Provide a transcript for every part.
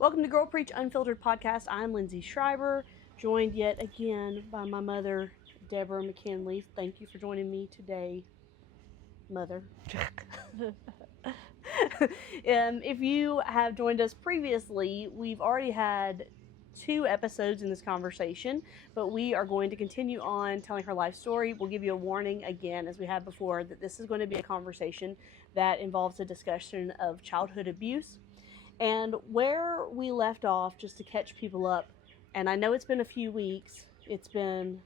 Welcome to Girl Preach Unfiltered podcast. I'm Lindsay Schreiber, joined yet again by my mother, Debra McKinley. Thank you for joining me today, mother. If you have joined us previously, we've already had 2 episodes in this conversation, but we are going to continue on telling her life story. We'll give you a warning again, as we have before, that this is going to be a conversation that involves a discussion of childhood abuse. And where we left off, just to catch people up, and I know it's been a few weeks, it's been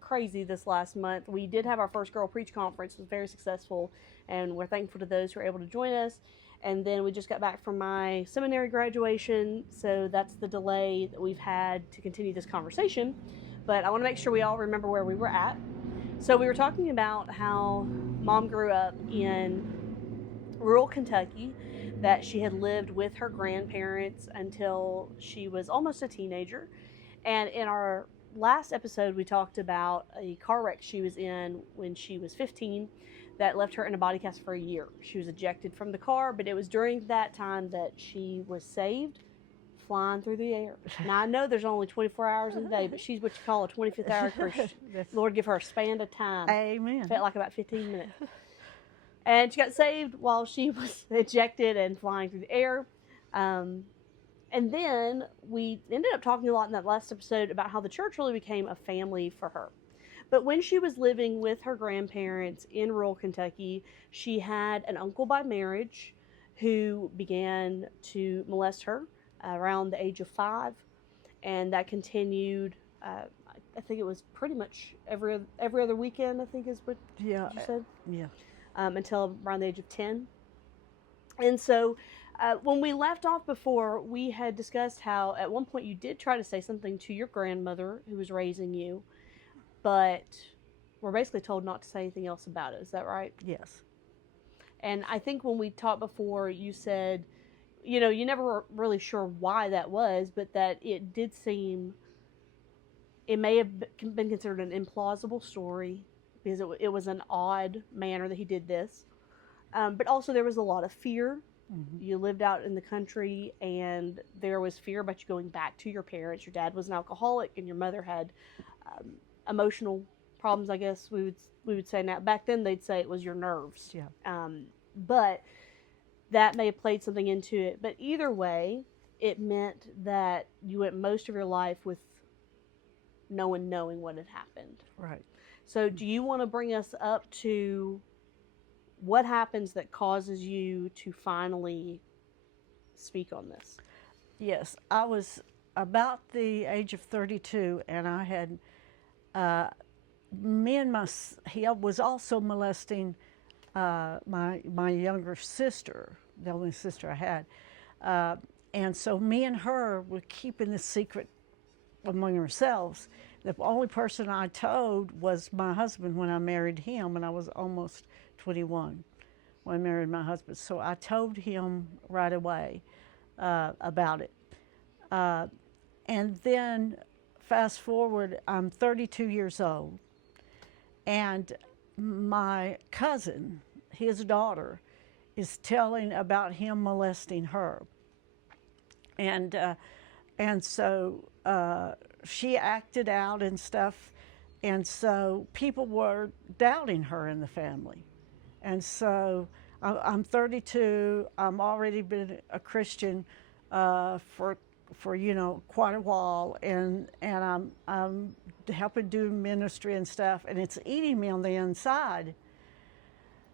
crazy this last month. We did have our first Girl Preach conference. It was very successful, and we're thankful to those who were able to join us. And then we just got back from my seminary graduation, so that's the delay that we've had to continue this conversation. But I want to make sure we all remember where we were at. So we were talking about how Mom grew up in rural Kentucky, that she had lived with her grandparents until she was almost a teenager. And in our last episode, we talked about a car wreck she was in when she was 15 that left her in a body cast for a year. She was ejected from the car, but it was during that time that she was saved, flying through the air. Now, I know there's only 24 hours in a day, but she's what you call a 25th hour Christian. Lord, give her a span of time. Amen. Felt like about 15 minutes. And she got saved while she was ejected and flying through the air. And then we ended up talking a lot in that last episode about how the church really became a family for her. But when she was living with her grandparents in rural Kentucky, she had an uncle by marriage who began to molest her around the age of 5. And that continued, I think it was pretty much every other weekend, I think is what you said. Yeah. Until around the age of 10. And so when we left off before, we had discussed how at one point you did try to say something to your grandmother who was raising you, but we're basically told not to say anything else about it. Is that right? Yes. And I think when we talked before, you said, you know, you never were really sure why that was, but that it did seem, it may have been considered an implausible story, because it was an odd manner that he did this. But also there was a lot of fear. Mm-hmm. You lived out in the country, and there was fear about you going back to your parents. Your dad was an alcoholic, and your mother had emotional problems, I guess we would say now. Back then they'd say it was your nerves. Yeah. But that may have played something into it. But either way, it meant that you went most of your life with no one knowing what had happened. Right. So do you want to bring us up to what happens that causes you to finally speak on this? Yes. I was about the age of 32, and I had, he was also molesting my younger sister, the only sister I had. And so me and her were keeping this secret among ourselves. The only person I told was my husband when I married him, and I was almost 21 when I married my husband. So I told him right away about it. And then fast forward, I'm 32 years old, and my cousin, his daughter, is telling about him molesting her. And so she acted out and stuff, and so people were doubting her in the family. And so I'm 32. I'm already been a Christian for quite a while, and I'm helping do ministry and stuff, and it's eating me on the inside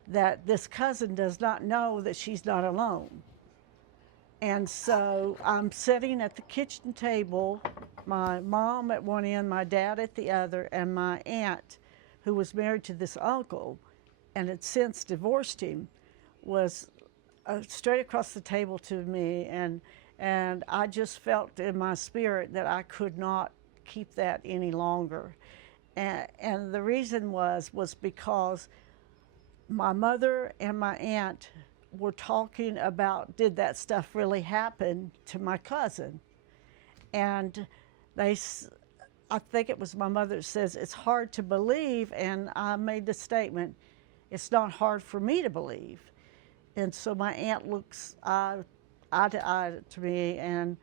that this cousin does not know that she's not alone. And so I'm sitting at the kitchen table, my mom at one end, my dad at the other, and my aunt, who was married to this uncle and had since divorced him, was straight across the table to me. And I just felt in my spirit that I could not keep that any longer. And the reason was because my mother and my aunt were talking about, did that stuff really happen to my cousin? And I think it was my mother that says, it's hard to believe, and I made the statement, it's not hard for me to believe. And so my aunt looks, I eye to eye to me, and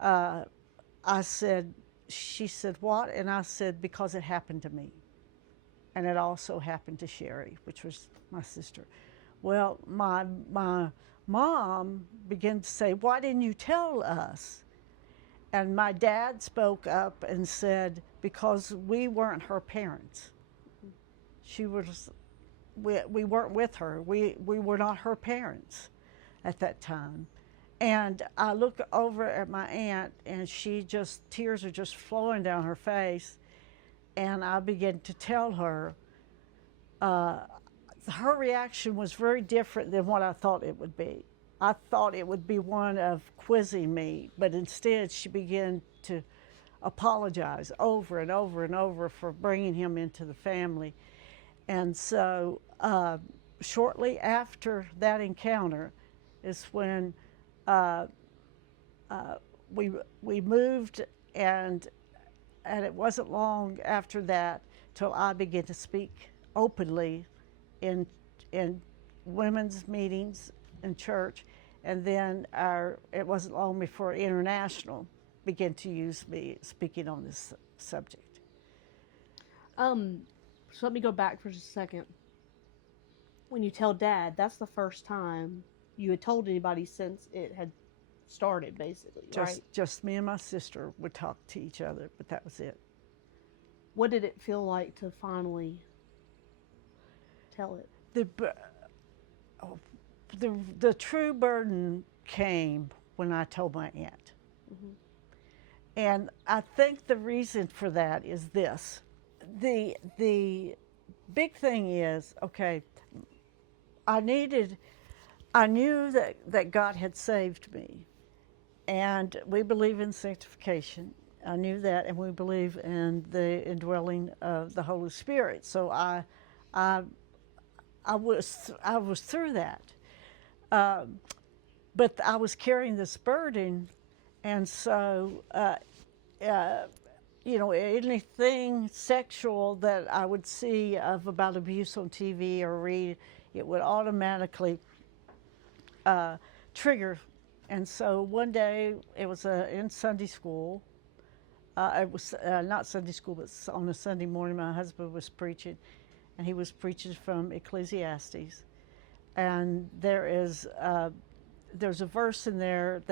I said, she said, what? And I said, because it happened to me. And it also happened to Sherry, which was my sister. Well, my mom began to say, why didn't you tell us? And my dad spoke up and said, because we weren't her parents. She was, we weren't with her. We were not her parents at that time. And I look over at my aunt, and she just, tears are just flowing down her face. And I began to tell her, her reaction was very different than what I thought it would be. I thought it would be one of quizzing me, but instead she began to apologize over and over and over for bringing him into the family. And so shortly after that encounter is when we moved, and it wasn't long after that till I began to speak openly in women's meetings in church, and then it wasn't long before International began to use me speaking on this subject. So let me go back for just a second. When you tell Dad, that's the first time you had told anybody since it had started, basically, right? Just me and my sister would talk to each other, but that was it. What did it feel like to finally tell it? The true burden came when I told my aunt. Mm-hmm. And I think the reason for that is this. The big thing is, okay, I knew that God had saved me. And we believe in sanctification. I knew that, and we believe in the indwelling of the Holy Spirit. So I was through that. But I was carrying this burden, and so anything sexual that I would see about abuse on TV or read, it would automatically trigger. And so one day, it was in Sunday school. It was not Sunday school, but on a Sunday morning, my husband was preaching, and he was preaching from Ecclesiastes. And there's a verse in there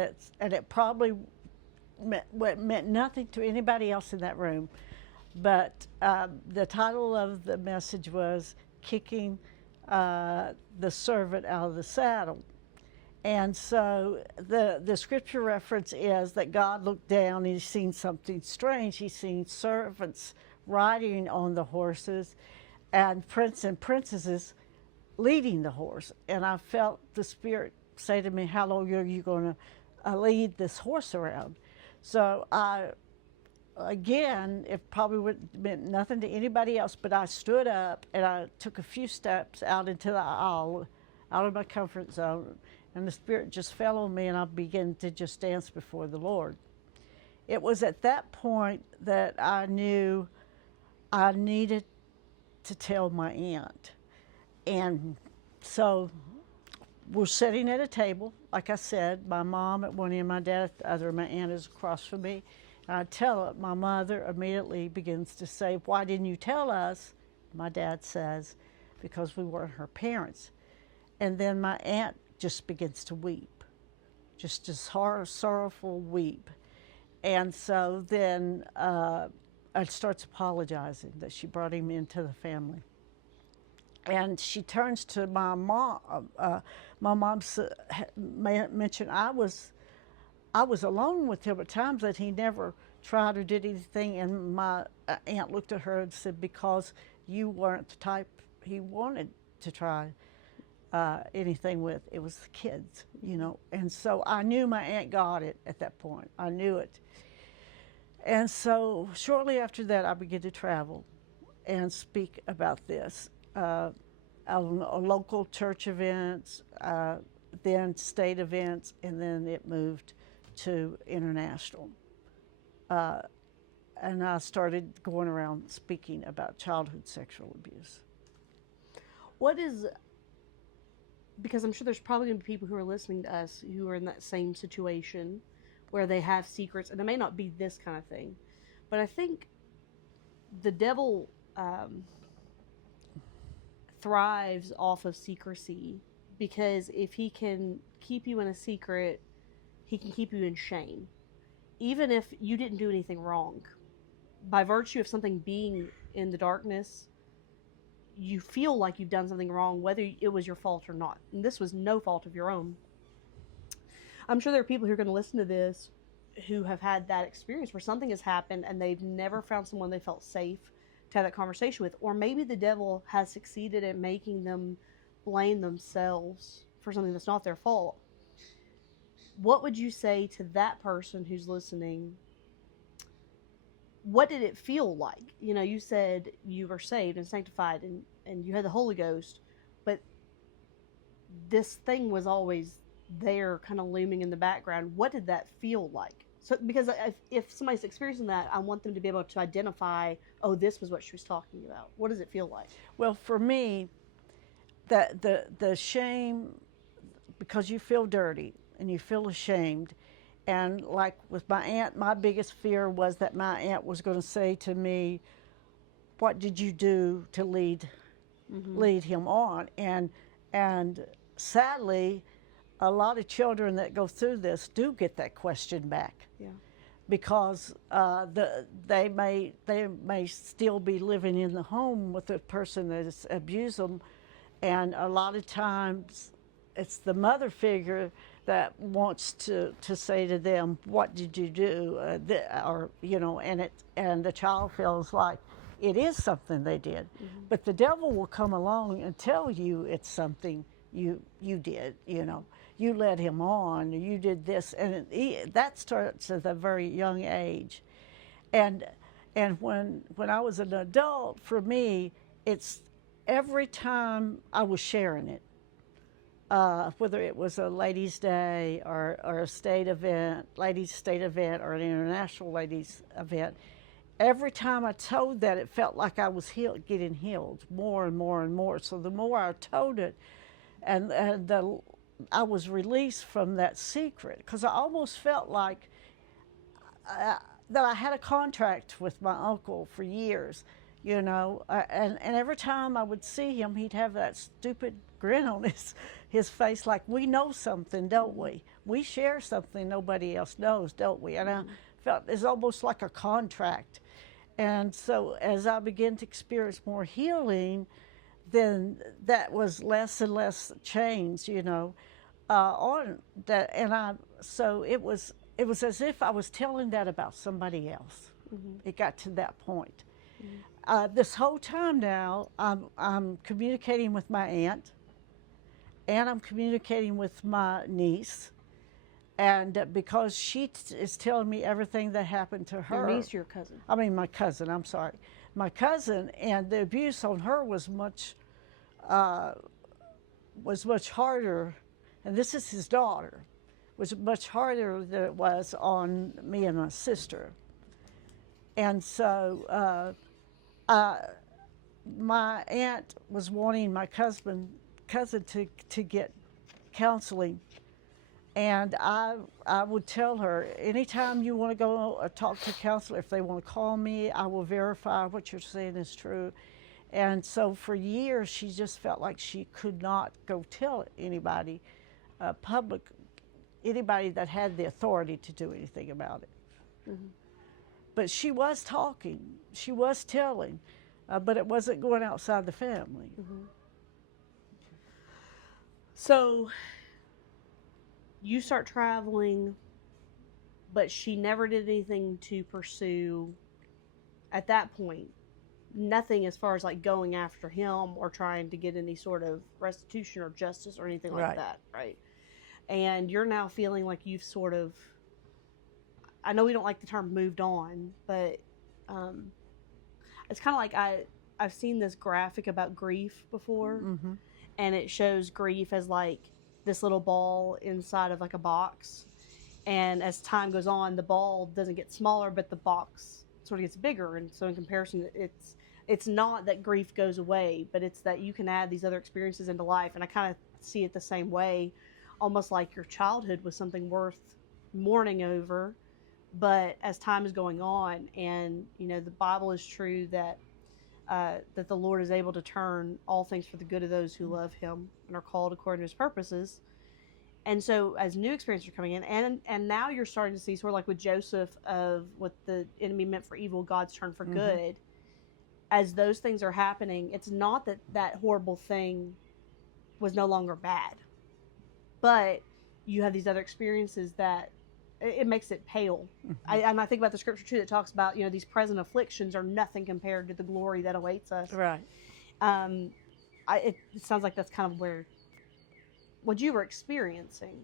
and it probably meant nothing to anybody else in that room, but the title of the message was "Kicking the Servant Out of the Saddle." And so the scripture reference is that God looked down and he's seen something strange. He's seen servants riding on the horses and princes and princesses leading the horse. And I felt the Spirit say to me, how long are you going to lead this horse around? So again, it probably would have meant nothing to anybody else, but I stood up and I took a few steps out into the aisle, out of my comfort zone, and the Spirit just fell on me, and I began to just dance before the Lord. It was at that point that I knew I needed to tell my aunt. And so we're sitting at a table, like I said, my mom at one end, my dad at the other, my aunt is across from me. And I tell it, my mother immediately begins to say, why didn't you tell us? My dad says, because we weren't her parents. And then my aunt just begins to weep, just this sorrowful weep. And so then I starts apologizing that she brought him into the family. And she turns to my mom. My mom mentioned I was alone with him at times, that he never tried or did anything. And my aunt looked at her and said, because you weren't the type he wanted to try anything with. It was the kids, you know. And so I knew my aunt got it at that point. I knew it. And so shortly after that, I began to travel and speak about this. Local church events, then state events, and then it moved to international. And I started going around speaking about childhood sexual abuse. What is because I'm sure there's probably going to be people who are listening to us who are in that same situation where they have secrets, and it may not be this kind of thing, but I think the devil thrives off of secrecy, because if he can keep you in a secret, he can keep you in shame. Even if you didn't do anything wrong, by virtue of something being in the darkness, you feel like you've done something wrong, whether it was your fault or not. And this was no fault of your own. I'm sure there are people who are going to listen to this who have had that experience where something has happened and they've never found someone they felt safe to have that conversation with. Or maybe the devil has succeeded at making them blame themselves for something that's not their fault. What would you say to that person who's listening? What did it feel like? You know, you said you were saved and sanctified and you had the Holy Ghost, but this thing was always there, kind of looming in the background. What did that feel like? So, because if somebody's experiencing that, I want them to be able to identify, oh, this was what she was talking about. What does it feel like? Well, for me, the shame, because you feel dirty and you feel ashamed. And like with my aunt, my biggest fear was that my aunt was going to say to me, "What did you do to lead him on?" And sadly, a lot of children that go through this do get that question back. Yeah. Because they may still be living in the home with the person that has abused them, and a lot of times it's the mother figure that wants to say to them, "What did you do?" Or and the child feels like it is something they did, but the devil will come along and tell you it's something you did. You led him on, you did this, and that starts at a very young age. And when I was an adult, for me, it's every time I was sharing it, whether it was a ladies' day or a ladies' state event or an international ladies' event, every time I told that, it felt like I was getting healed more and more and more. So the more I told it, and I was released from that secret, because I almost felt like that I had a contract with my uncle for years, and every time I would see him, he'd have that stupid grin on his face, like, we know something, don't we? We share something nobody else knows, don't we? And I felt it's almost like a contract. And so as I began to experience more healing, then that was less and less change, on that. And so it was as if I was telling that about somebody else. It got to that point. This whole time now, I'm communicating with my aunt, and I'm communicating with my niece, and because she is telling me everything that happened to her. Your niece or your cousin? I mean, my cousin. I'm sorry, my cousin, and the abuse on her was much harder, and this is his daughter, was much harder than it was on me and my sister. And so my aunt was wanting my cousin to get counseling, and I would tell her, anytime you want to go talk to a counselor, if they want to call me, I will verify what you're saying is true. And so for years, she just felt like she could not go tell anybody, anybody that had the authority to do anything about it. But she was talking, she was telling, but it wasn't going outside the family. So you start traveling, but she never did anything to pursue, at that point, nothing as far as like going after him or trying to get any sort of restitution or justice or anything like that, right? And you're now feeling like you've sort of, I know we don't like the term moved on, but it's kind of like I've seen this graphic about grief before, and it shows grief as like this little ball inside of like a box, and as time goes on, the ball doesn't get smaller, but the box sort of gets bigger. And so in comparison, it's not that grief goes away, but it's that you can add these other experiences into life. And I kind of see it the same way, almost like your childhood was something worth mourning over. But as time is going on, and the Bible is true that that the Lord is able to turn all things for the good of those who love Him and are called according to His purposes. And so, as new experiences are coming in, and now you're starting to see, sort of like with Joseph, of what the enemy meant for evil, God's turned for good. As those things are happening, it's not that that horrible thing was no longer bad, but you have these other experiences that it makes it pale. And I think about the scripture too that talks about these present afflictions are nothing compared to the glory that awaits us. Right. It sounds like that's kind of what you were experiencing.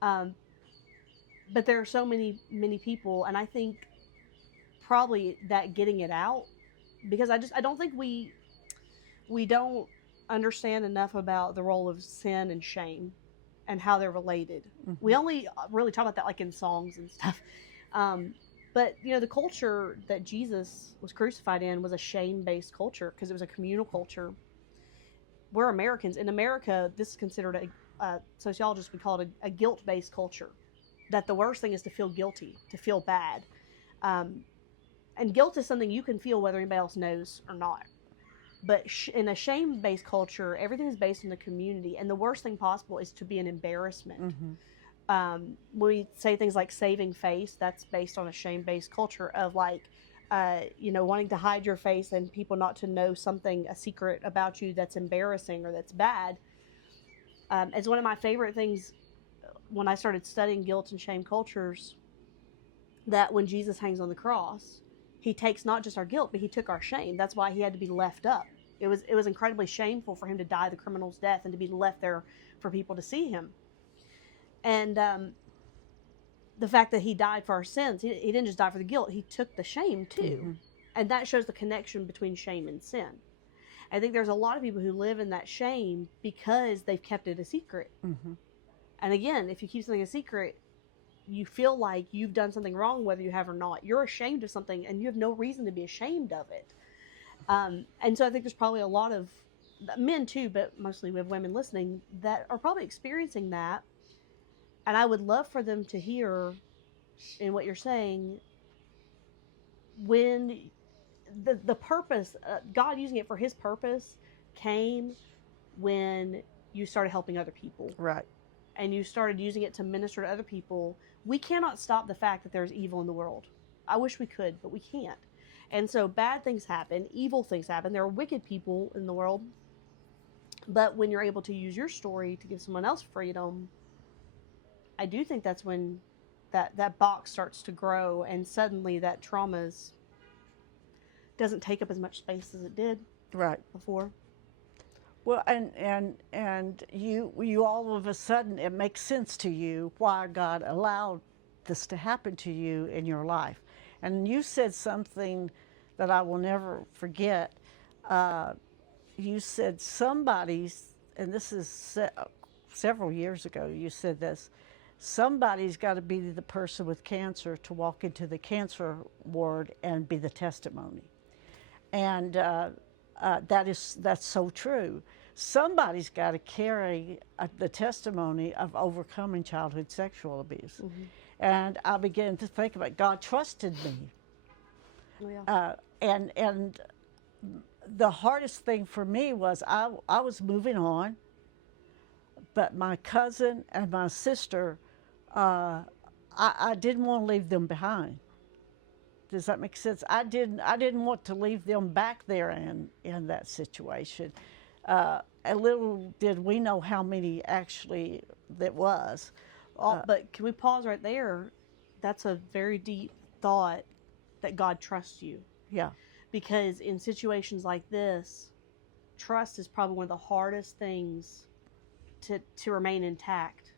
But there are so many people, and I think probably that getting it out, because I don't think we don't understand enough about the role of sin and shame and how they're related. We only really talk about that like in songs and stuff. But the culture that Jesus was crucified in was a shame-based culture, because it was a communal culture. We're Americans. In America, this is considered sociologists would call it a guilt-based culture. That the worst thing is to feel guilty, to feel bad. And guilt is something you can feel whether anybody else knows or not. But in a shame-based culture, everything is based on the community. And the worst thing possible is to be an embarrassment. When we say things like saving face, that's based on a shame-based culture of like, wanting to hide your face and people not to know something, a secret about you that's embarrassing or that's bad. It's one of my favorite things when I started studying guilt and shame cultures, that when Jesus hangs on the cross, he takes not just our guilt, but he took our shame. That's why he had to be left up. It was incredibly shameful for him to die the criminal's death and to be left there for people to see him. And the fact that he died for our sins, he didn't just die for the guilt, he took the shame too. And that shows the connection between shame and sin. I think there's a lot of people who live in that shame because they've kept it a secret. And again, if you keep something a secret, you feel like you've done something wrong, whether you have or not. You're ashamed of something, and you have no reason to be ashamed of it. And so I think there's probably a lot of men too, but mostly we have women listening that are probably experiencing that. And I would love for them to hear in what you're saying, when the purpose, God using it for his purpose, came when you started helping other people. Right. And you started using it to minister to other people. We cannot stop the fact that there's evil in the world. I wish we could, but we can't. And so bad things happen, evil things happen. There are wicked people in the world. But when you're able to use your story to give someone else freedom, I do think that's when that box starts to grow, and suddenly that traumas doesn't take up as much space as it did before. Well, and you all of a sudden, it makes sense to you why God allowed this to happen to you in your life. And you said something that I will never forget. You said somebody's, and this is several years ago, you said this, somebody's got to be the person with cancer to walk into the cancer ward and be the testimony. And that's so true. Somebody's got to carry the testimony of overcoming childhood sexual abuse. And I began to think about, God trusted me. And the hardest thing for me was I was moving on, but my cousin and my sister, I didn't want to leave them behind. Does that make sense? I didn't want to leave them back there in that situation. A little did we know how many actually that was. But can we pause right there? That's a very deep thought, that God trusts you. Yeah. Because in situations like this, trust is probably one of the hardest things to remain intact,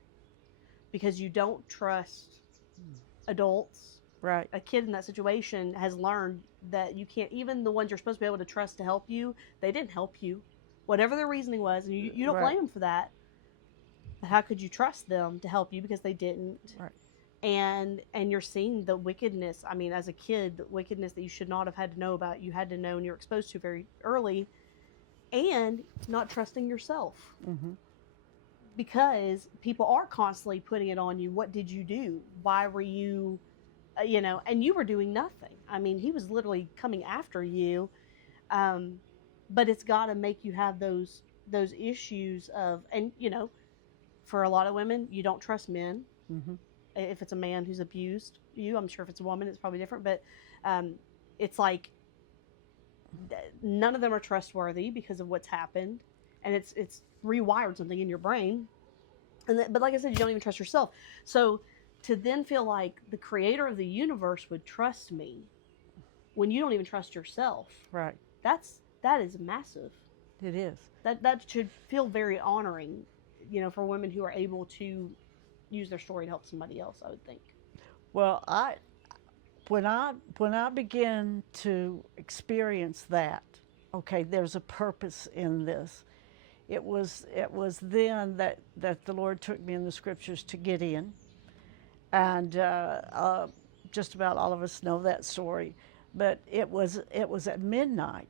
because you don't trust adults. Right. A kid in that situation has learned that you can't, even the ones you're supposed to be able to trust to help you, they didn't help you. Whatever their reasoning was, and you don't blame them for that. But how could you trust them to help you, because they didn't? Right. And you're seeing the wickedness. I mean, as a kid, the wickedness that you should not have had to know about, you had to know and you're exposed to very early, and not trusting yourself. because people are constantly putting it on you. What did you do? Why were you, and you were doing nothing. I mean, he was literally coming after you. Um, but it's got to make you have those issues of, and for a lot of women, you don't trust men. Mm-hmm. If it's a man who's abused you, I'm sure if it's a woman, it's probably different. But it's like none of them are trustworthy because of what's happened, and it's rewired something in your brain. But like I said, you don't even trust yourself. So to then feel like the creator of the universe would trust me when you don't even trust yourself, Right. that is massive. It is. That should feel very honoring, for women who are able to use their story to help somebody else, I would think. Well, when I begin to experience that, okay, there's a purpose in this. It was then that the Lord took me in the scriptures to Gideon, and just about all of us know that story. But it was at midnight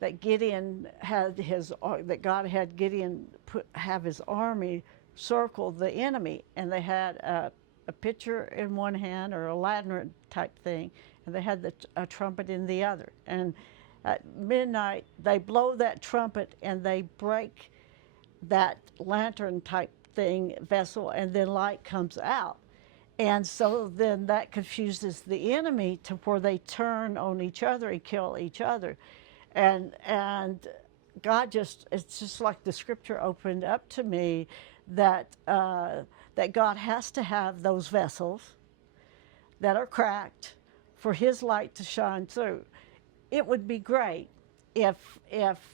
that Gideon had that God had Gideon have his army circle the enemy, and they had a pitcher in one hand, or a lantern type thing, and they had a trumpet in the other. And at midnight, they blow that trumpet and they break that lantern type thing vessel, and then light comes out. And so then that confuses the enemy to where they turn on each other and kill each other. And God it's just like the scripture opened up to me that that God has to have those vessels that are cracked for his light to shine through. It would be great if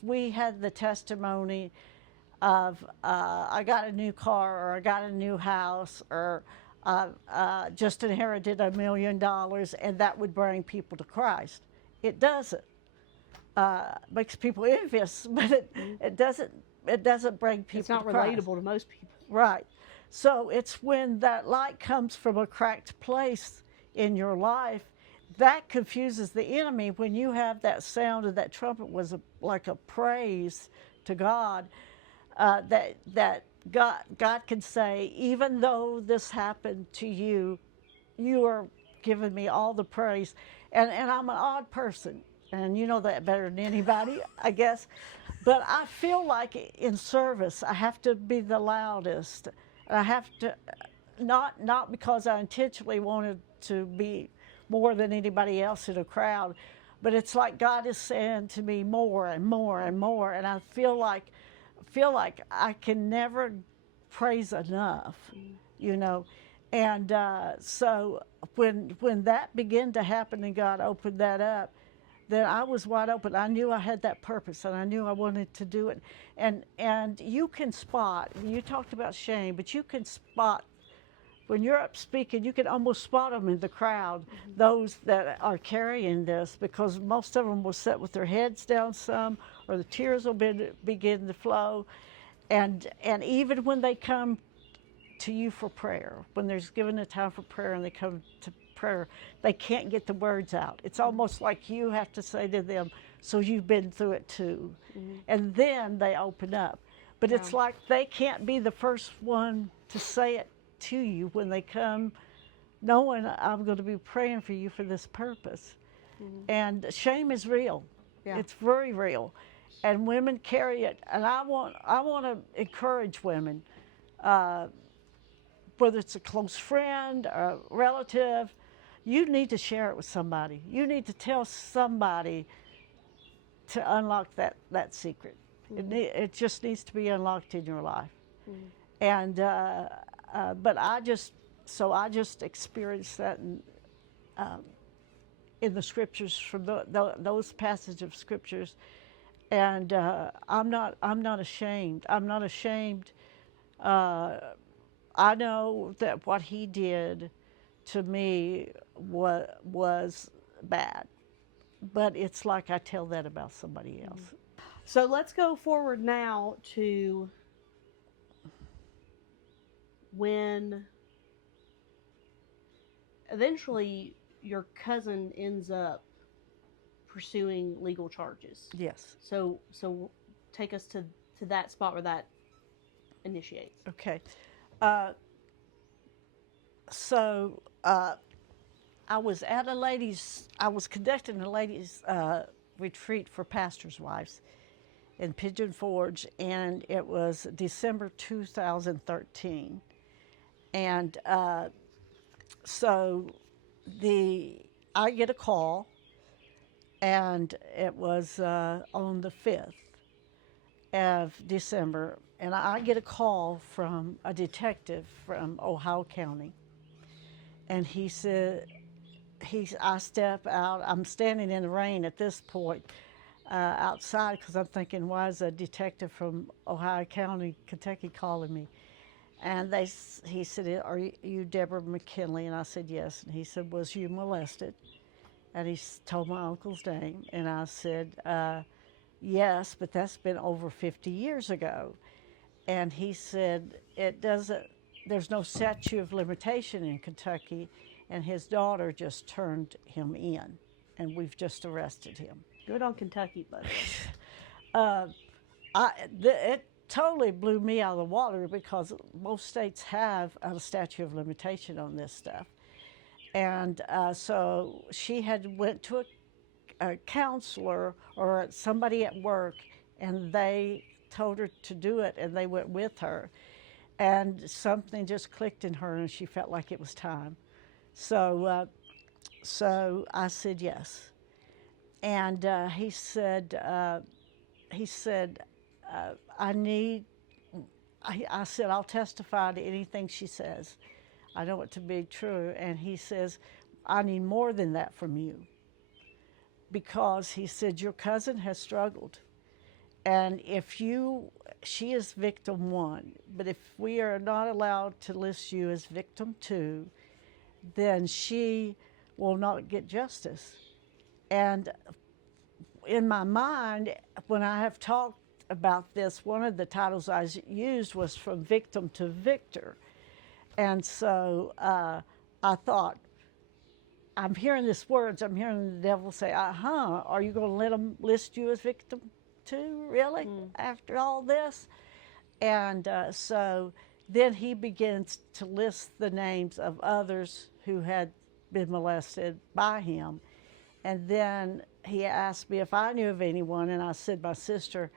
we had the testimony of I got a new car, or I got a new house, or just inherited $1 million, and that would bring people to Christ. It doesn't. Makes people envious, but it doesn't bring people. It's not to Christ. relatable to most people. Right. So it's when that light comes from a cracked place in your life that confuses the enemy. When you have that sound of that trumpet was like a praise to God, that God can say, even though this happened to you, you are giving me all the praise. And I'm an odd person, and you know that better than anybody, I guess. But I feel like in service, I have to be the loudest. And I have to, not because I intentionally wanted to be more than anybody else in a crowd, but it's like God is saying to me more and more and more, and I feel like I can never praise enough, And so when that began to happen and God opened that up, then I was wide open. I knew I had that purpose, and I knew I wanted to do it. And you can spot, you talked about shame, but you can spot, when you're up speaking, you can almost spot them in the crowd, those that are carrying this, because most of them will sit with their heads down some, or the tears will begin to flow. And even when they come to you for prayer, when there's given a time for prayer and they come to prayer, they can't get the words out. It's almost like you have to say to them, so you've been through it too. And then they open up. But it's like they can't be the first one to say it to you when they come, knowing I'm going to be praying for you for this purpose. And shame is real. It's very real. And women carry it. And I want to encourage women, whether it's a close friend or a relative, you need to share it with somebody. You need to tell somebody to unlock that secret. It just needs to be unlocked in your life. And but I just experienced that in the scriptures, from those passages of scriptures, and I'm not ashamed. I'm not ashamed. I know that what he did to me was bad, but it's like I tell that about somebody else. So let's go forward now to when eventually your cousin ends up pursuing legal charges. Yes. So take us to that spot where that initiates. Okay. Uh, so I was conducting a ladies' retreat for pastors' wives in Pigeon Forge, and it was December 2013. And so I get a call, and it was on the 5th of December, and I get a call from a detective from Ohio County, and he said, I step out. I'm standing in the rain at this point outside because I'm thinking, why is a detective from Ohio County, Kentucky, calling me? And he said, "Are you Debra McKinley?" And I said, "Yes." And he said, "Was you molested?" And he told my uncle's name, and I said, "Yes, but that's been over 50 years ago." And he said, "It doesn't. There's no statute of limitation in Kentucky, and his daughter just turned him in, and we've just arrested him." Good on Kentucky, buddy. It totally blew me out of the water because most states have a statute of limitation on this stuff. And so she had went to a counselor or somebody at work, and they told her to do it, and they went with her. And something just clicked in her, and she felt like it was time. So I said yes. And he said, I need, I said, "I'll testify to anything she says. I know it to be true." And he says, "I need more than that from you." Because he said, "Your cousin has struggled. And she is victim one, but if we are not allowed to list you as victim two, then she will not get justice." And in my mind, when I have talked about this, one of the titles I used was from victim to victor. And so I thought, I'm hearing these words, I'm hearing the devil say, are you going to let them list you as victim too, really, after all this? And so then he begins to list the names of others who had been molested by him. And then he asked me if I knew of anyone, and I said my sister.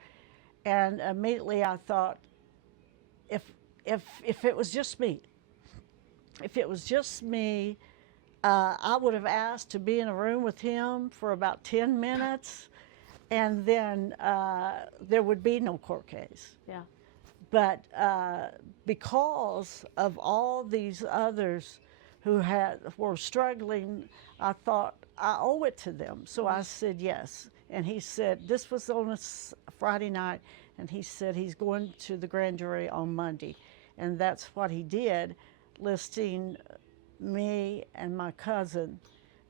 And immediately I thought, if it was just me, I would have asked to be in a room with him for about 10 minutes, and then there would be no court case. Yeah. But because of all these others who were struggling, I thought I owe it to them. So I said yes. And he said, this was on a Friday night, and he said he's going to the grand jury on Monday. And that's what he did, listing me and my cousin.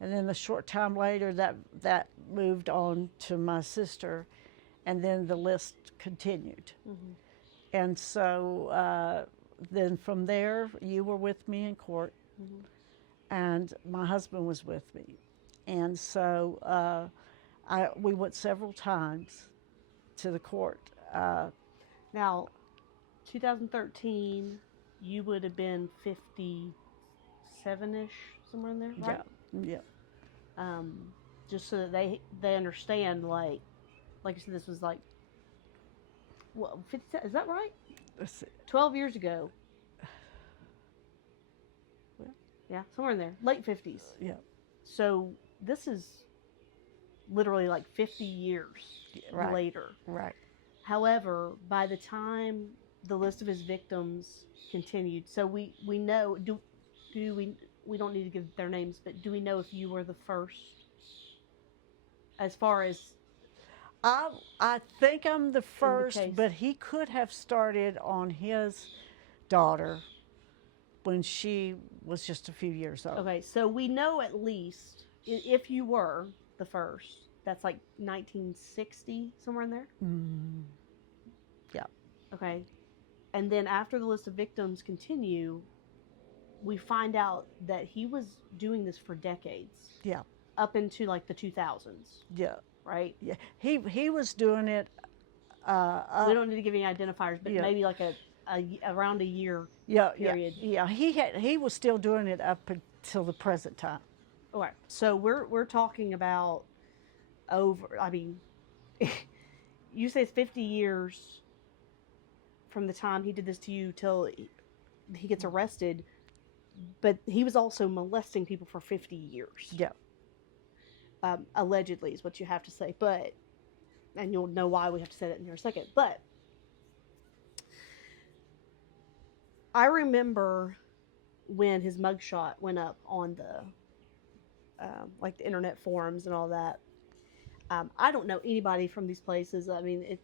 And then a short time later, that moved on to my sister, and then the list continued. Mm-hmm. And so then from there, you were with me in court, and my husband was with me. And so we went several times to the court. Now, 2013, you would have been 57-ish, somewhere in there, right? Yeah. Just so that they understand, like you said, this was like, what, 50, is that right? 12 years ago. Yeah, somewhere in there, late 50s. Yeah. So this is literally like 50 years later. Right. However, by the time the list of his victims continued, so we know, we don't need to give their names, but do we know if you were the first, as far as? I think I'm the first, but he could have started on his daughter when she was just a few years old. Okay, so we know at least, if you were the first, that's like 1960, somewhere in there? Yeah. Okay. And then after the list of victims continue, we find out that he was doing this for decades. Yeah. Up into like the 2000s. Yeah. Right? Yeah. He was doing it. We don't need to give any identifiers, but maybe like a around a year Yeah, period. yeah. He was still doing it up until the present time. All right, so we're talking about over. I mean, you say it's 50 years from the time he did this to you till he gets arrested, but he was also molesting people for 50 years. Yeah. Allegedly is what you have to say, but and you'll know why we have to say that in here in a second. But I remember when his mugshot went up on the like the internet forums and all that. I don't know anybody from these places. I mean,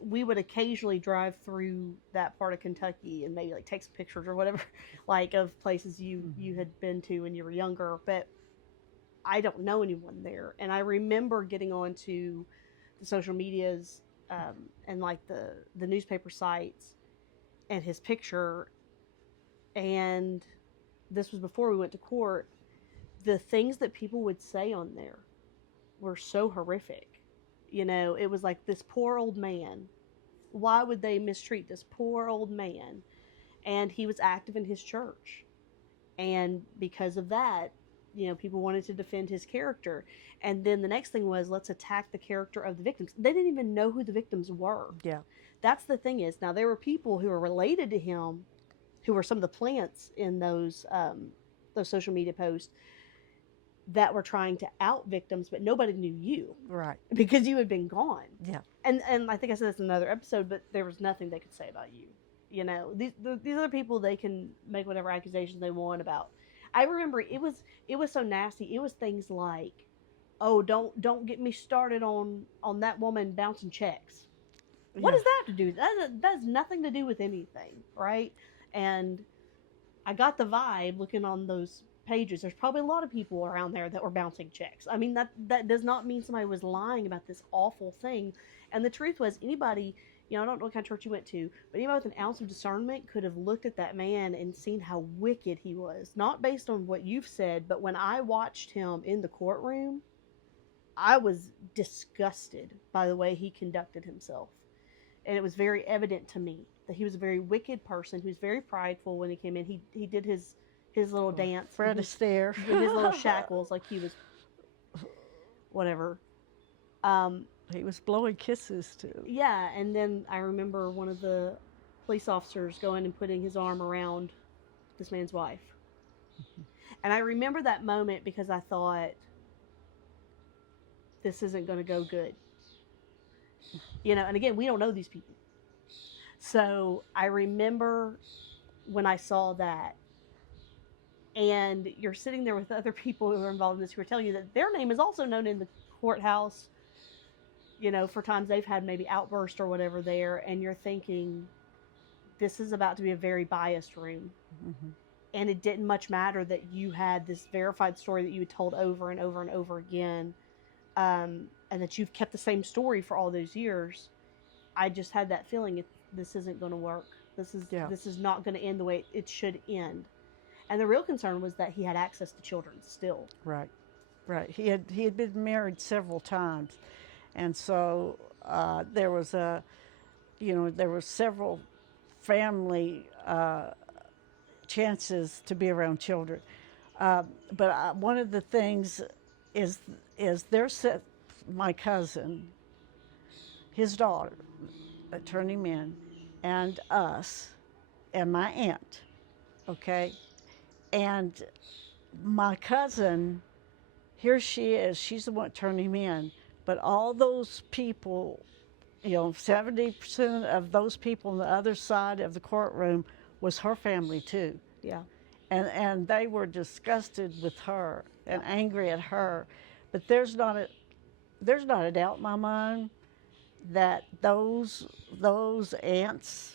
we would occasionally drive through that part of Kentucky and maybe like take some pictures or whatever, like of places you had been to when you were younger. But I don't know anyone there, and I remember getting onto the social medias and like the newspaper sites and his picture, and this was before we went to court. The things that people would say on there were so horrific. You know, it was like this poor old man. Why would they mistreat this poor old man? And he was active in his church. And because of that, you know, people wanted to defend his character. And then the next thing was, let's attack the character of the victims. They didn't even know who the victims were. Yeah. That's the thing is, now there were people who were related to him, who were some of the plants in those social media posts that were trying to out victims, but nobody knew you. Right. Because you had been gone. Yeah. And I think I said this in another episode, but there was nothing they could say about you. You know, these other people, they can make whatever accusations they want about. I remember it was so nasty. It was things like, oh, don't get me started on that woman bouncing checks. What does that have to do? That has nothing to do with anything, right? And I got the vibe looking on those pages. There's probably a lot of people around there that were bouncing checks. I mean, that does not mean somebody was lying about this awful thing. And the truth was, anybody, you know, I don't know what kind of church you went to, but anybody with an ounce of discernment could have looked at that man and seen how wicked he was. Not based on what you've said, but when I watched him in the courtroom, I was disgusted by the way he conducted himself. And it was very evident to me that he was a very wicked person who's very prideful when he came in. He did his little dance. Fred Astaire. His little shackles, like he was whatever. He was blowing kisses too. Yeah, and then I remember one of the police officers going and putting his arm around this man's wife. And I remember that moment because I thought, this isn't going to go good. You know, and again, we don't know these people. So I remember when I saw that, and you're sitting there with other people who are involved in this who are telling you that their name is also known in the courthouse, you know, for times they've had maybe outbursts or whatever there, and you're thinking, this is about to be a very biased room. Mm-hmm. And it didn't much matter that you had this verified story that you had told over and over and over again, and that you've kept the same story for all those years. I just had that feeling, this isn't going to work. This is not going to end the way it should end. And the real concern was that he had access to children still. Right, right. He had been married several times, and so there was there were several family chances to be around children. But one of the things is my cousin, his daughter, Attorney Min, and us, and my aunt, okay? And my cousin, here she is, she's the one turning me in, but all those people, 70% of those people on the other side of the courtroom was her family too. Yeah. And they were disgusted with her and angry at her. But there's not a doubt in my mind that those aunts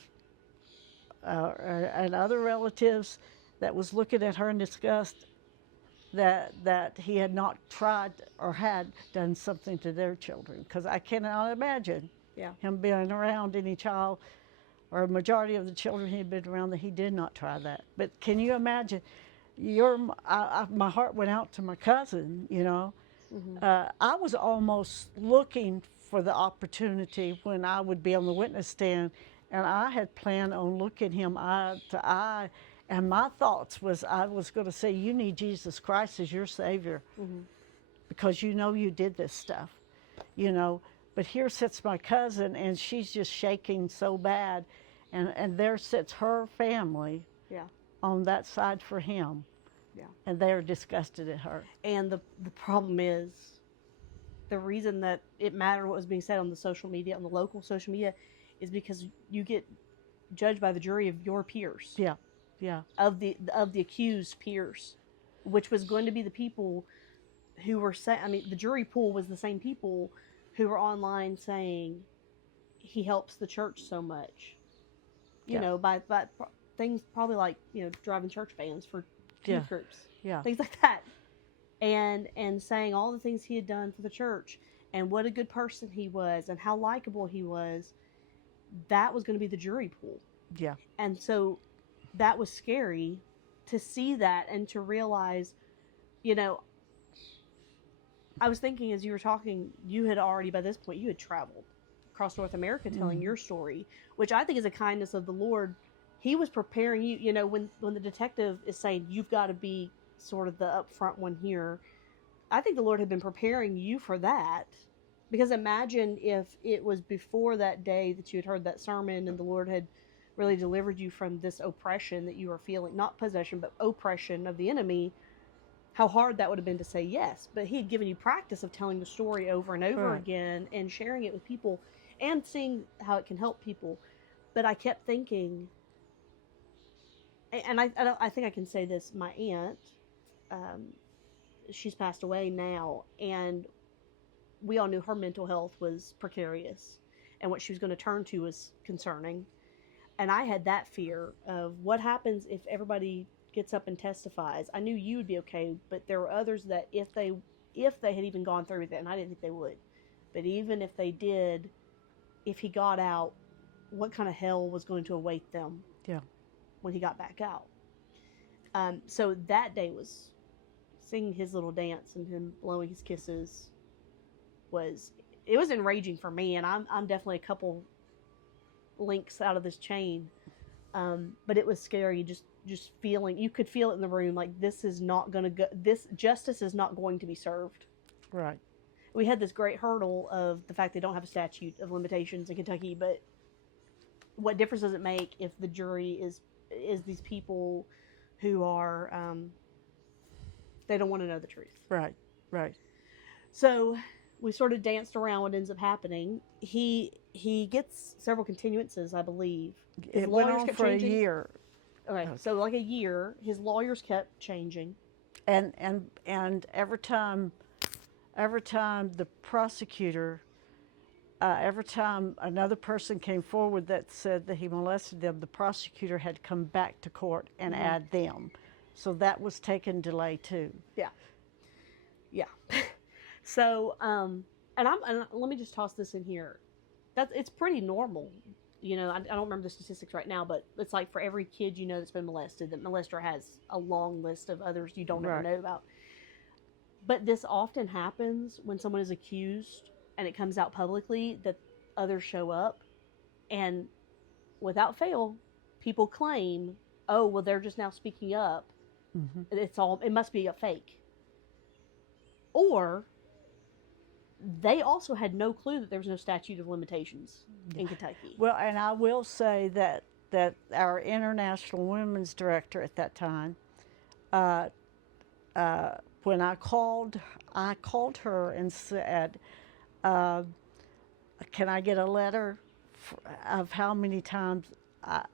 and other relatives that was looking at her in disgust, that he had not tried or had done something to their children. Because I cannot imagine him being around any child, or a majority of the children he'd been around, that he did not try that. But can you imagine? My heart went out to my cousin, Mm-hmm. I was almost looking for the opportunity when I would be on the witness stand and I had planned on looking him eye to eye, and my thoughts was I was going to say, you need Jesus Christ as your Savior, because you know you did this stuff, you know. But here sits my cousin, and she's just shaking so bad, and there sits her family Yeah. on that side for him, Yeah. and they're disgusted at her. And the problem is, the reason that it mattered what was being said on the social media, on the local social media, is because you get judged by the jury of your peers, Yeah, yeah, of the accused peers, which was going to be the people who were saying. I mean, the jury pool was the same people who were online saying he helps the church so much. You Yeah. know, by things probably like, you know, driving church vans for Yeah. youth groups, yeah, things like that, and saying all the things he had done for the church and what a good person he was and how likable he was. That was going to be the jury pool. yeah, And so that was scary to see that and to realize, you know, I was thinking as you were talking, you had already, by this point, you had traveled across North America telling your story, which I think is a kindness of the Lord. He was preparing you, you know, when the detective is saying, you've got to be sort of the upfront one here. I think the Lord had been preparing you for that. Because imagine if it was before that day that you had heard that sermon and the Lord had really delivered you from this oppression that you were feeling, not possession, but oppression of the enemy, how hard that would have been to say yes. But he had given you practice of telling the story over and over Right. again and sharing it with people and seeing how it can help people. But I kept thinking, and I think I can say this, my aunt, she's passed away now, and we all knew her mental health was precarious and what she was going to turn to was concerning. And I had that fear of what happens if everybody gets up and testifies. I knew you would be okay, but there were others that if they had even gone through with it, and I didn't think they would, but even if they did, if he got out, what kind of hell was going to await them yeah, when he got back out? So that day was singing his little dance and him blowing his kisses was enraging for me, and I'm definitely a couple links out of this chain, but it was scary. Just feeling, you could feel it in the room, like this is not going to go. This justice is not going to be served. right. We had this great hurdle of the fact they don't have a statute of limitations in Kentucky, but what difference does it make if the jury is these people who are they don't want to know the truth? Right, right. So we sort of danced around what ends up happening. He gets several continuances, I believe. His It went lawyers on kept for changing. a year, Okay, so like a year, his lawyers kept changing. and every time the prosecutor, every time another person came forward that said that he molested them, the prosecutor had to come back to court and add them. So that was taking delay too. Yeah, yeah. So, and let me just toss this in here. It's pretty normal. You know, I don't remember the statistics right now, but it's like for every kid you know that's been molested, the molester has a long list of others you don't ever Right. know about. But this often happens when someone is accused and it comes out publicly that others show up, and without fail, people claim, "Oh, well, they're just now speaking up. It must be a fake," or they also had no clue that there was no statute of limitations in Kentucky. Well, and I will say that our international women's director at that time, when I called her and said, "Can I get a letter of how many times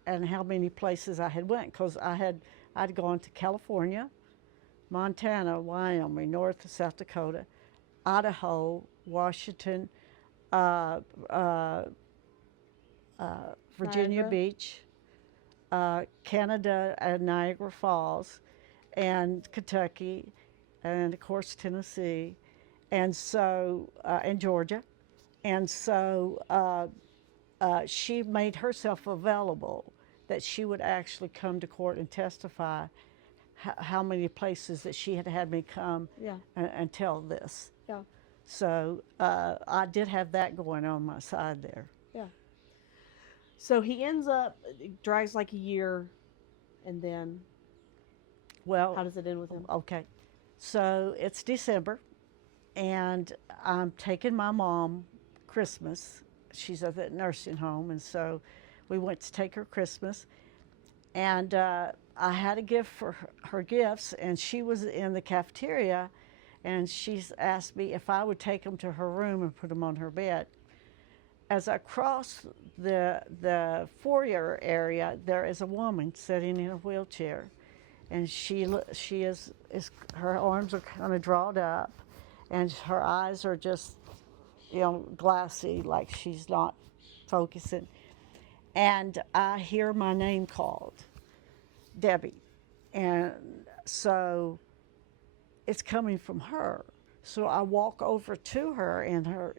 and how many places I had went?" Because I'd gone to California, Montana, Wyoming, North and South Dakota, Idaho, Washington, Virginia Niagara. Beach, Canada, and Niagara Falls, and Kentucky, and of course Tennessee, and so and Georgia, and so she made herself available that she would actually come to court and testify how many places that she had had me come Yeah. and tell this. Yeah. So I did have that going on my side there. Yeah. So he ends up, it drags like a year, and then Well, how does it end with him? okay. So it's December, and I'm taking my mom Christmas. She's at the nursing home, and so we went to take her Christmas. And I had a gift for her gifts, and she was in the cafeteria, and she's asked me if I would take them to her room and put them on her bed. As I crossed the foyer area, there is a woman sitting in a wheelchair, and she is her arms are kind of drawn up, and her eyes are just, glassy, like she's not focusing. And I hear my name called, Debbie, and so it's coming from her. So I walk over to her, and her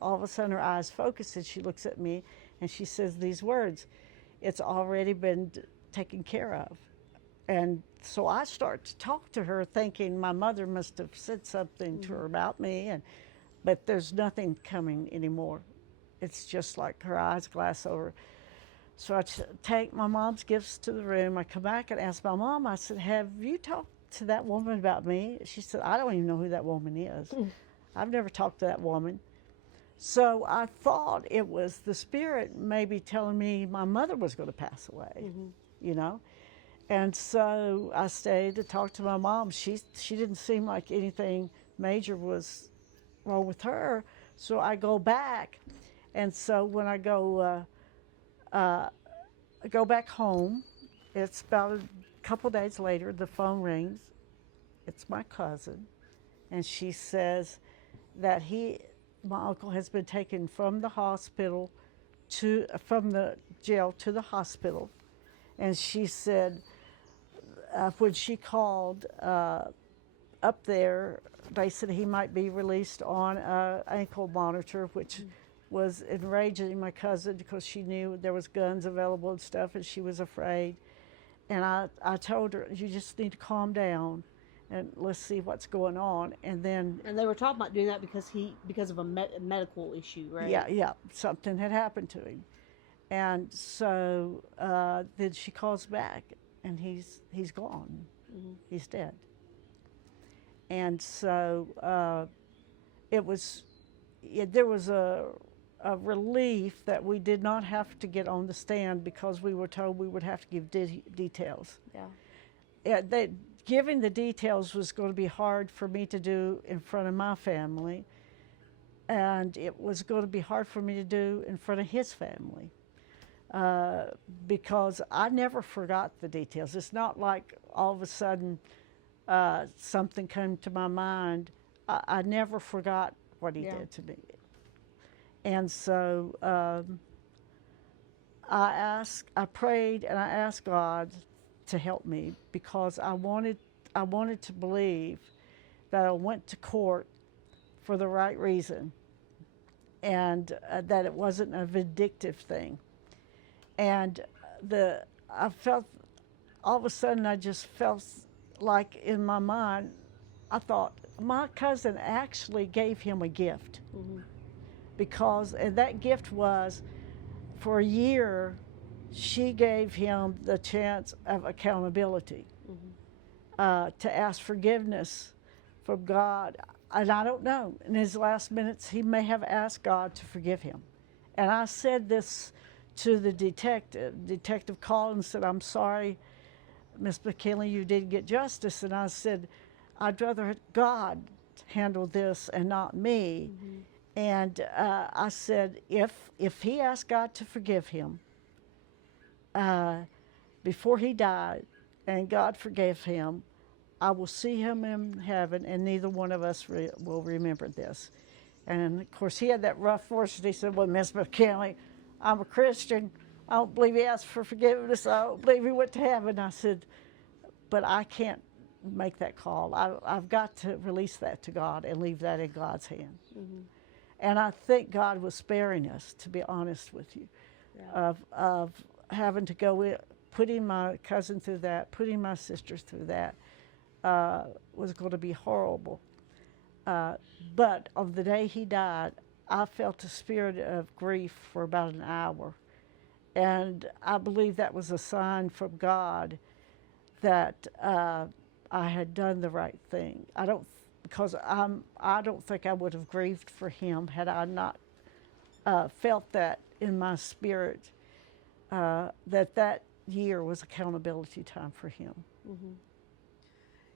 all of a sudden her eyes focus, and she looks at me, and she says these words: "It's already been taken care of." And so I start to talk to her, thinking my mother must have said something to her about me, but there's nothing coming anymore. It's just like her eyes glass over. So I take my mom's gifts to the room. I come back and ask my mom, I said, "Have you talked to that woman about me?" She said, "I don't even know who that woman is. I've never talked to that woman." So I thought it was the spirit maybe telling me my mother was going to pass away, you know? And so I stayed to talk to my mom. She didn't seem like anything major was wrong with her. So I go back. And so when I go back home, it's about a couple days later, the phone rings. It's my cousin, and she says that my uncle has been taken from the hospital from the jail to the hospital. And she said when she called up there, they said he might be released on an ankle monitor, which was enraging my cousin because she knew there was guns available and stuff, and she was afraid. And I told her, "You just need to calm down, and let's see what's going on." And then, And they were talking about doing that because of a medical issue, right? yeah, something had happened to him. And so then she calls back, and he's gone. He's dead. And so there was a relief that we did not have to get on the stand, because we were told we would have to give details. Yeah. Giving the details was going to be hard for me to do in front of my family, and it was going to be hard for me to do in front of his family, because I never forgot the details. It's not like all of a sudden something came to my mind. I never forgot what he did to me. And so I prayed and I asked God to help me, because I wanted to believe that I went to court for the right reason, and that it wasn't a vindictive thing. And I felt, all of a sudden, I just felt like in my mind, I thought my cousin actually gave him a gift, because and that gift was, for a year, she gave him the chance of accountability, to ask forgiveness from God. And I don't know, in his last minutes, he may have asked God to forgive him. And I said this to the detective. Detective called and said, "I'm sorry, Miss McKinley, you didn't get justice." And I said, "I'd rather God handle this and not me." And I said, if he asked God to forgive him before he died, and God forgave him, I will see him in heaven, and neither one of us will remember this. And of course, he had that rough voice, and he said, "Well, Miss McKinley, I'm a Christian. I don't believe he asked for forgiveness. I don't believe he went to heaven." I said, "But I can't make that call. I've got to release that to God and leave that in God's hand." And I think God was sparing us, to be honest with you, of having to go in, putting my cousin through that, putting my sisters through that, was going to be horrible. But on the day he died, I felt a spirit of grief for about an hour. And I believe that was a sign from God that I had done the right thing. I don't think I would have grieved for him had I not felt that in my spirit, that year was accountability time for him. Mm-hmm.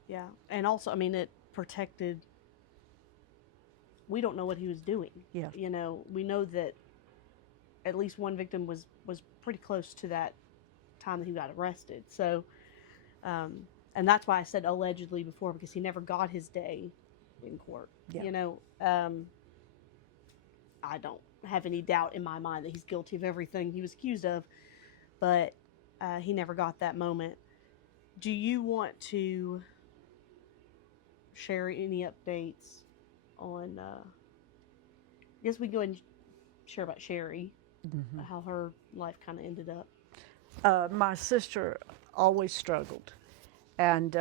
Yeah, and also, I mean, it protected. We don't know what he was doing. Yeah. You know, we know that at least one victim was pretty close to that time that he got arrested. So, and that's why I said allegedly before, because he never got his day in court. Yeah. You know, I don't have any doubt in my mind that he's guilty of everything he was accused of, but he never got that moment. Do you want to share any updates on? I guess we go and share about Sherry, how her life kind of ended up. My sister always struggled, and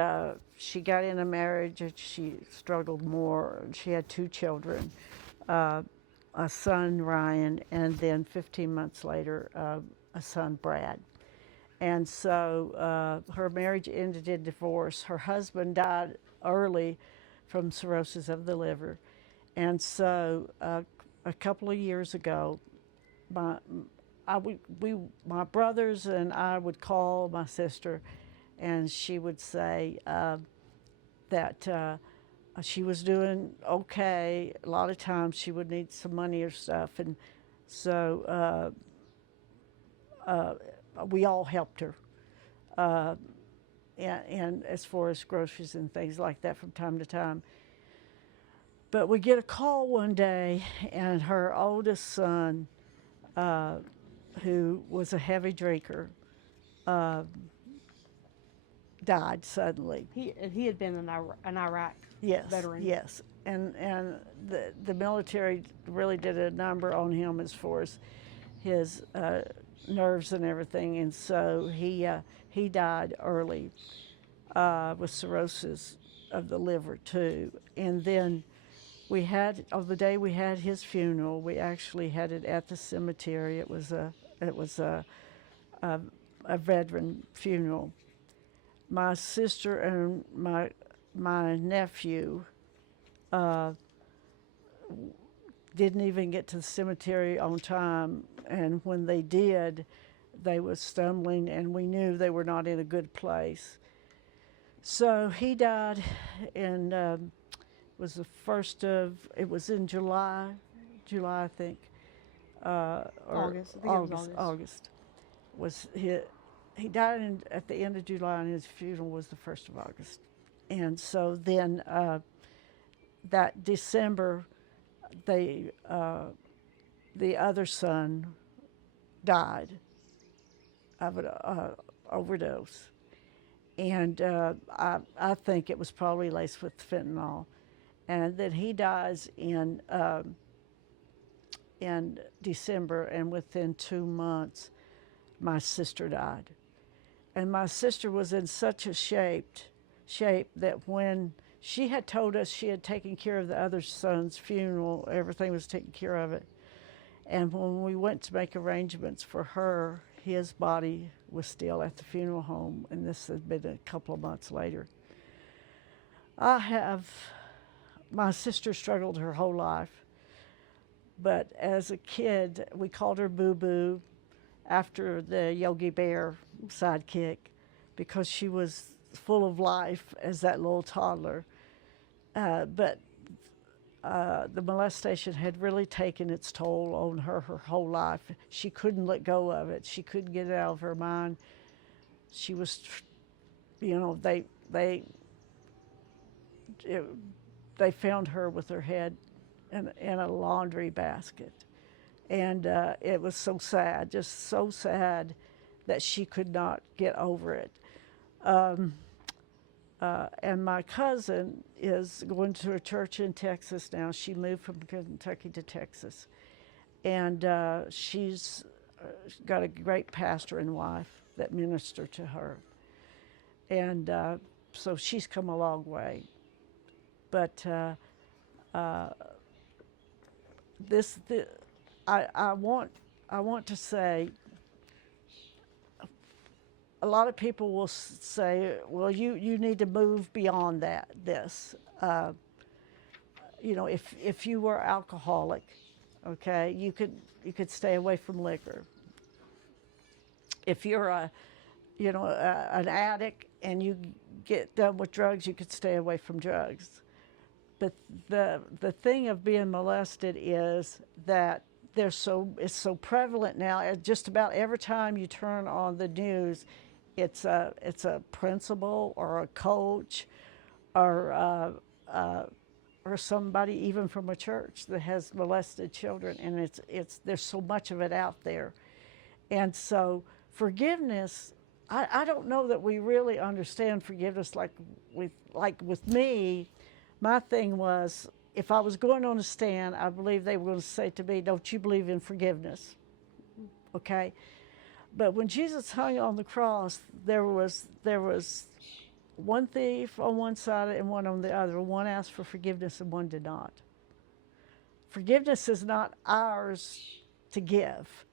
she got in a marriage and she struggled more. She had 2 children, a son, Ryan, and then 15 months later, a son, Brad. And so her marriage ended in divorce. Her husband died early from cirrhosis of the liver. And so a couple of years ago, my brothers and I would call my sister, and she would say that she was doing okay. A lot of times she would need some money or stuff, and so we all helped her. And as far as groceries and things like that from time to time. But we get a call one day, and her oldest son, who was a heavy drinker, died suddenly. He had been an Iraq Yes, veteran. yes, and the military really did a number on him as far as his nerves and everything, and so he died early with cirrhosis of the liver too. And then we had, on the day we had his funeral, we actually had it at the cemetery. It was a veteran funeral. My sister and my nephew didn't even get to the cemetery on time, and when they did, they was stumbling, and we knew they were not in a good place. So he died in it was in July I think, or August. I think it was August. He died at the end of July, and his funeral was the 1st of August. And so then that December, the other son died of an overdose. And I think it was probably laced with fentanyl. And then he dies in December, and within 2 months, my sister died. And my sister was in such a shape that when she had told us she had taken care of the other son's funeral, everything was taken care of it. And when we went to make arrangements for her, his body was still at the funeral home, and this had been a couple of months later. My sister struggled her whole life, but as a kid, we called her Boo Boo after the Yogi Bear sidekick, because she was full of life as that little toddler. But the molestation had really taken its toll on her whole life. She couldn't let go of it. She couldn't get it out of her mind. She was, they found her with her head in a laundry basket. And it was so sad, just so sad that she could not get over it. And my cousin is going to a church in Texas now. She moved from Kentucky to Texas. And she's got a great pastor and wife that minister to her. And so she's come a long way. But I want to say a lot of people will say, well, you need to move beyond this. If you were alcoholic, okay, you could stay away from liquor. If you're an addict and you get done with drugs, you could stay away from drugs. But the thing of being molested is that it's so prevalent now. Just about every time you turn on the news, it's a principal or a coach or somebody even from a church that has molested children, and it's there's so much of it out there. And so forgiveness, I don't know that we really understand forgiveness like with me. My thing was, if I was going on a stand, I believe they were going to say to me, don't you believe in forgiveness? Okay? But when Jesus hung on the cross, there was one thief on one side and one on the other. One asked for forgiveness and one did not. Forgiveness is not ours to give.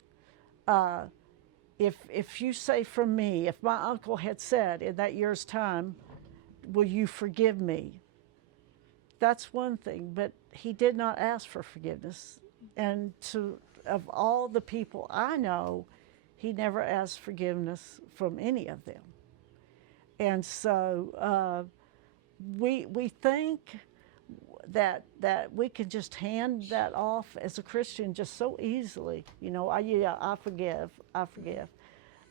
If you say from me, if my uncle had said in that year's time, will you forgive me? That's one thing, but he did not ask for forgiveness. And of all the people I know, he never asked forgiveness from any of them. And so we think that we can just hand that off as a Christian just so easily. I forgive.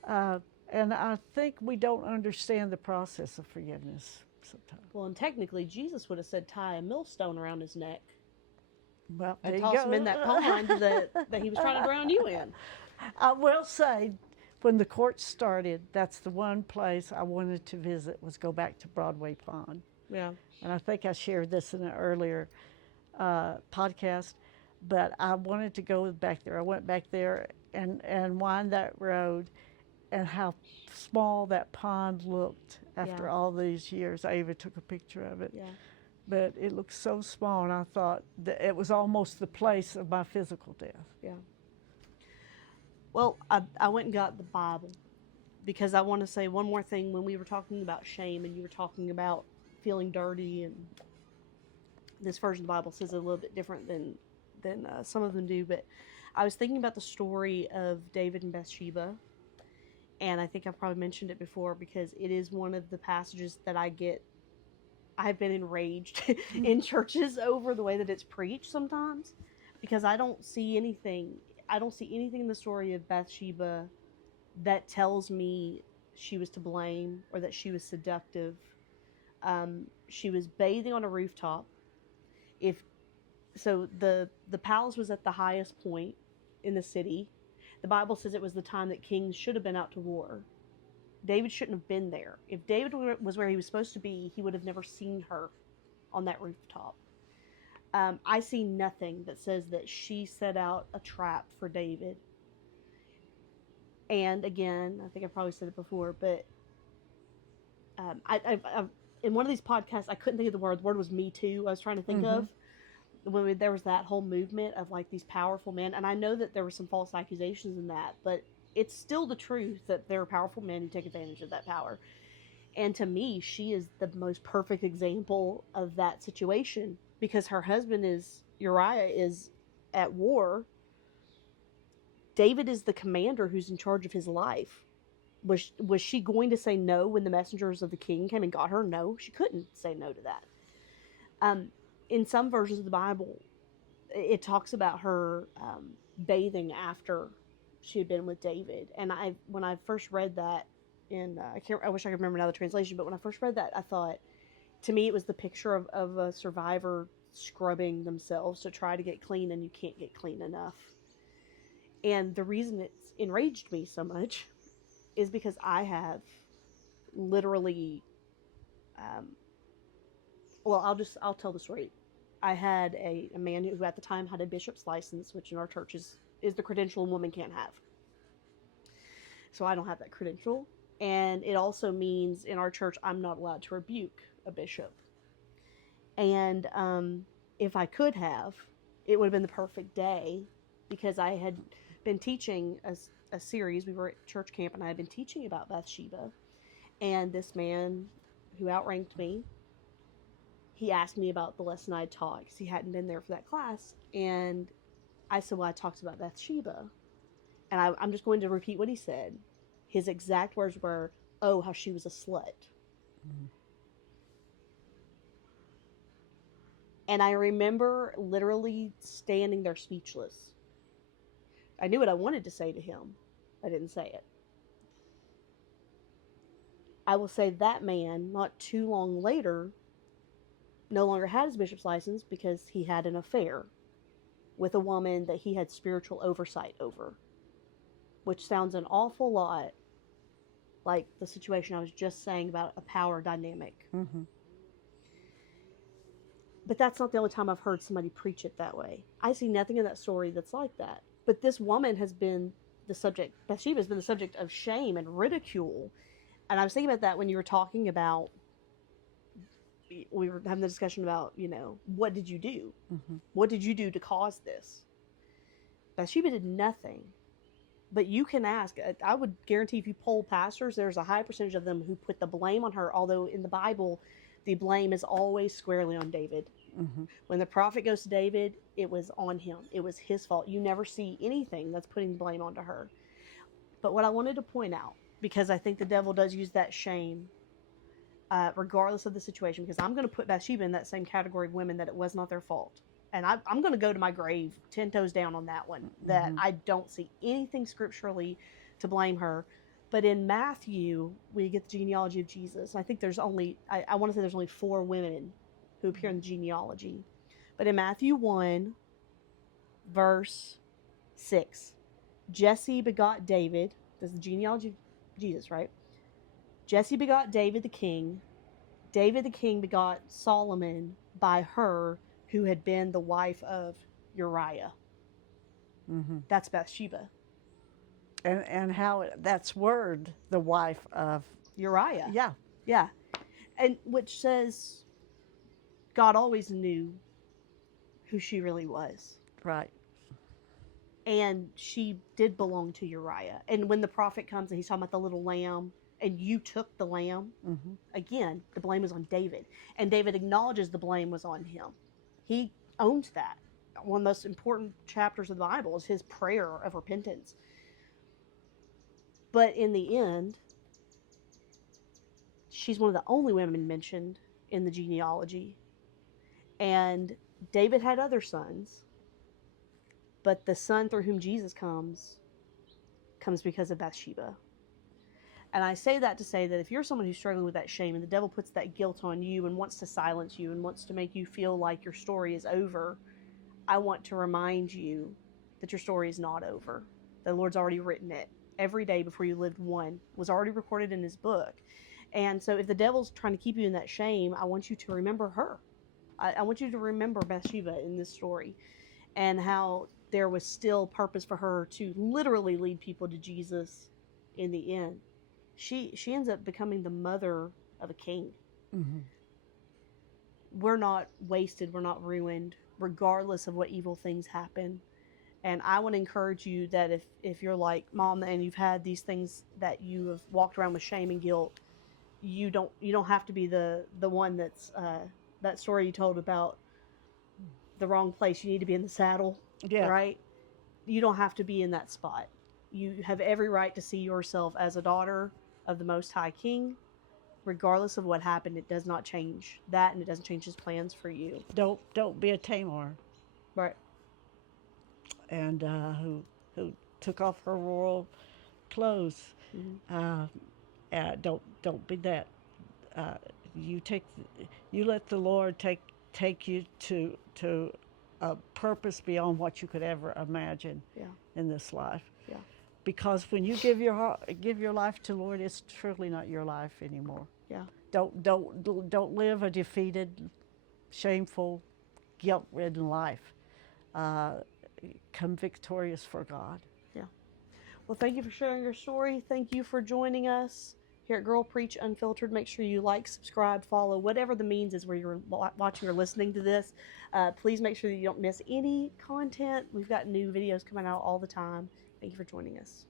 And I think we don't understand the process of forgiveness sometimes. Well, and technically, Jesus would have said tie a millstone around his neck Well, and there toss you him go. in that pond that he was trying to drown you in. I will say, when the court started, that's the one place I wanted to visit, was go back to Broadway Pond. Yeah. And I think I shared this in an earlier podcast, but I wanted to go back there. I went back there and wind that road, and how small that pond looked after all these years. I even took a picture of it. Yeah. But it looked so small, and I thought that it was almost the place of my physical death. Yeah. Well, I went and got the Bible because I want to say one more thing. When we were talking about shame and you were talking about feeling dirty, and this version of the Bible says it a little bit different than some of them do, but I was thinking about the story of David and Bathsheba, and I think I've probably mentioned it before because it is one of the passages that I've been enraged in churches over the way that it's preached sometimes, because I don't see anything in the story of Bathsheba that tells me she was to blame or that she was seductive. She was bathing on a rooftop. The palace was at the highest point in the city. The Bible says it was the time that kings should have been out to war. David shouldn't have been there. If David was where he was supposed to be, he would have never seen her on that rooftop. I see nothing that says that she set out a trap for David. And again, I think I probably said it before, but I in one of these podcasts, I couldn't think of the word. The word was Me Too. I was trying to think of when there was that whole movement of like these powerful men. And I know that there were some false accusations in that, but it's still the truth that there are powerful men who take advantage of that power. And to me, she is the most perfect example of that situation, because her husband Uriah is at war. David is the commander who's in charge of his life. Was she going to say no when the messengers of the king came and got her? No, she couldn't say no to that. In some versions of the Bible, it talks about her bathing after she had been with David. And when I first read that, I wish I could remember now the translation, but when I first read that, I thought, to me, it was the picture of a survivor scrubbing themselves to try to get clean, and you can't get clean enough. And the reason it's enraged me so much is because I have literally, I'll tell the story. I had a man who at the time had a bishop's license, which in our church is the credential a woman can't have. So I don't have that credential. And it also means in our church, I'm not allowed to rebuke a bishop. And if I could have, it would have been the perfect day, because I had been teaching a series. We were at church camp, and I had been teaching about Bathsheba. And this man who outranked me, he asked me about the lesson I had taught because he hadn't been there for that class. And I said, well, I talked about Bathsheba. And I'm just going to repeat what he said. His exact words were, oh, how she was a slut. Mm-hmm. And I remember literally standing there speechless. I knew what I wanted to say to him. I didn't say it. I will say that man, not too long later, no longer had his bishop's license because he had an affair with a woman that he had spiritual oversight over, which sounds an awful lot like the situation I was just saying about a power dynamic. Mm-hmm. But that's not the only time I've heard somebody preach it that way. I see nothing in that story that's like that. But this woman has been the subject, Bathsheba has been the subject of shame and ridicule. And I was thinking about that when you were talking about, we were having the discussion about, what did you do? Mm-hmm. What did you do to cause this? Bathsheba did nothing. But you can ask, I would guarantee if you poll pastors, there's a high percentage of them who put the blame on her, although in the Bible, the blame is always squarely on David. Mm-hmm. When the prophet goes to David, it was on him. It was his fault. You never see anything that's putting blame onto her. But what I wanted to point out, because I think the devil does use that shame, regardless of the situation, because I'm going to put Bathsheba in that same category of women that it was not their fault. And I'm going to go to my grave 10 toes down on that one, that mm-hmm. I don't see anything scripturally to blame her. But in Matthew, we get the genealogy of Jesus. I think there's only, I want to say there's only 4 women who appear in the genealogy. But in Matthew 1, verse 6, Jesse begot David. That's the genealogy of Jesus, right? Jesse begot David the king. David the king begot Solomon by her who had been the wife of Uriah. Mm-hmm. That's Bathsheba. And how that's word, the wife of Uriah. Yeah. Yeah. And which says God always knew who she really was. Right. And she did belong to Uriah. And when the prophet comes and he's talking about the little lamb, and you took the lamb, mm-hmm. again, the blame was on David. And David acknowledges the blame was on him. He owns that. One of the most important chapters of the Bible is his prayer of repentance. But in the end, she's one of the only women mentioned in the genealogy. And David had other sons, but the son through whom Jesus comes because of Bathsheba. And I say that to say that if you're someone who's struggling with that shame and the devil puts that guilt on you and wants to silence you and wants to make you feel like your story is over, I want to remind you that your story is not over. The Lord's already written it. Every day before you lived one was already recorded in his book. And so if the devil's trying to keep you in that shame, I want you to remember her. I want you to remember Bathsheba in this story and how there was still purpose for her to literally lead people to Jesus in the end. She ends up becoming the mother of a king. Mm-hmm. We're not wasted. We're not ruined, regardless of what evil things happen. And I want to encourage you that if you're like Mom and you've had these things that you have walked around with shame and guilt, you don't have to be the one that's that story you told about the wrong place. You need to be in the saddle, yeah. Right? You don't have to be in that spot. You have every right to see yourself as a daughter of the Most High King, regardless of what happened. It does not change that, and it doesn't change his plans for you. Don't be a Tamar. Right. And who took off her royal clothes. Mm-hmm. Don't be that. You let the Lord take you to a purpose beyond what you could ever imagine. Yeah. In this life. Yeah. Because when you give your life to the Lord, it's truly not your life anymore. Yeah. Don't live a defeated, shameful, guilt-ridden life. Come victorious for God. Yeah. Well, thank you for sharing your story. Thank you for joining us here at Girl Preach Unfiltered. Make sure you like, subscribe, follow, whatever the means is where you're watching or listening to this. Please make sure that you don't miss any content. We've got new videos coming out all the time. Thank you for joining us.